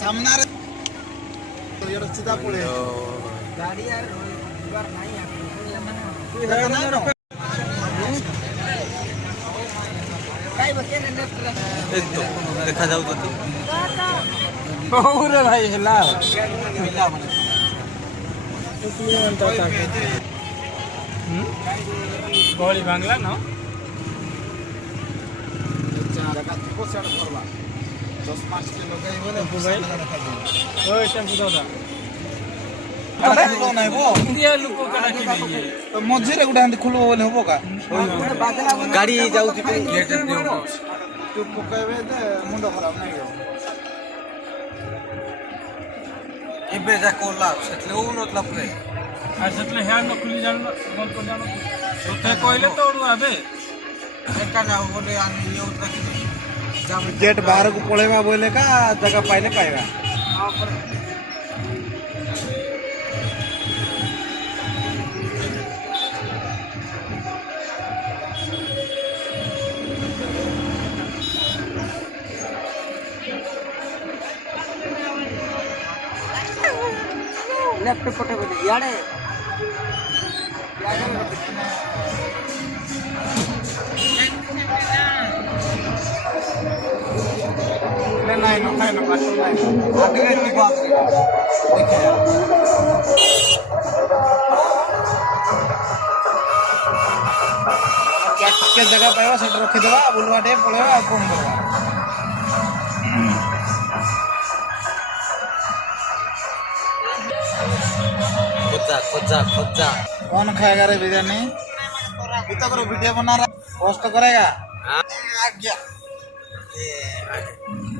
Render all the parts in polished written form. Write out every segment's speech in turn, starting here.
सामनारे तो यार सीधा पड़े गाड़ी यार बार नहीं आती काय बकेने लेफ्ट एक तो देखा जाऊ तो ओरे भाई हिला हिला बने गोली बांग्ला ना जगह को सेट करवा 10-5 किलो गई बोले भाई ओए टेम्पो दादा खुलो नहीं वो इंडिया लुको करा की नहीं तो मझिरे गुडा हंदी खुलो बोले होबो का गाड़ी जाऊची पे गेट देऊ तू पकावे दे मुंड खराब नहीं हो इबे जा कोला सेटले उनोतला प्रे আর সেটলে হ্যাঁ নকলি জানো বন্ধ করে জানো তোতে কইলে তো ওড়ু আবে एका ना बोले आनी ये उतरा की गेट बाहर को पड़ेगा बोले का जगह पहले पाएगा लेफ्ट पटे बोले याडे नहीं आगे की बात देखे के जगह पाएगा सेट रखी देवा बुलवा डे पड़ेगा कौन करवा खोजा कौन खाएगा रे बिरयानी इतना करो वीडियो बना रहा पोस्ट करेगा आज्ञा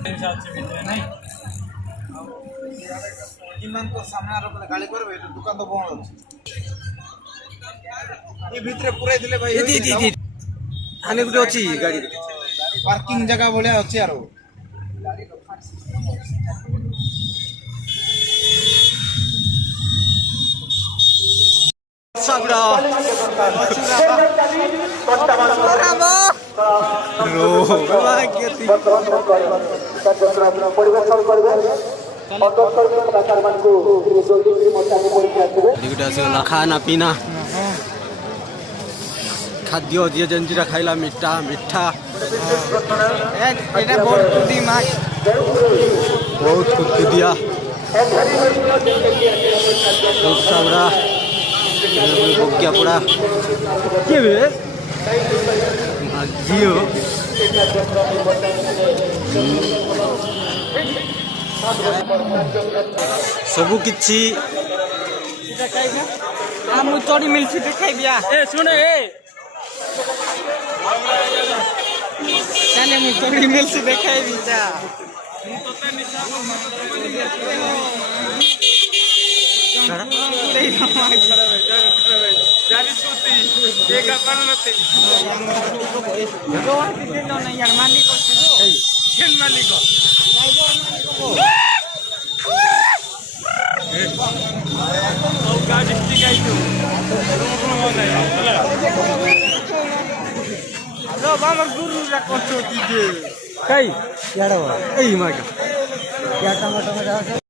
হিসাব से ভিতরে নাই इमान तो सामने रखले गाड़ी करबे तो दुकान तो बंद अछि ये भीतरे पुराई दिले भाई आने गुटे अछि गाड़ी पार्किंग जगह बोले अछि आरो सागड़ा रो केती खाना पीना खाद्य जे जंजीरा खाइला मिठा मिठा এটা বহুত কুদি মাছ बहुत कुछ दिया सागड़ा क्या पड़ा के बे जियो सबु किछि आ मु चोरी मिलसी देखाई बिया এ শুনে এ जाने मु चोरी मिलसी देखाई बिया জারি সুতি একা পারনতে গোয়া দিতে না यार मालिक আছে খেল মালিক ও গাড়ি টিকাইতো रो बामर गुरु रा करतो दिजे कई याडा ए मागा या टमाटर में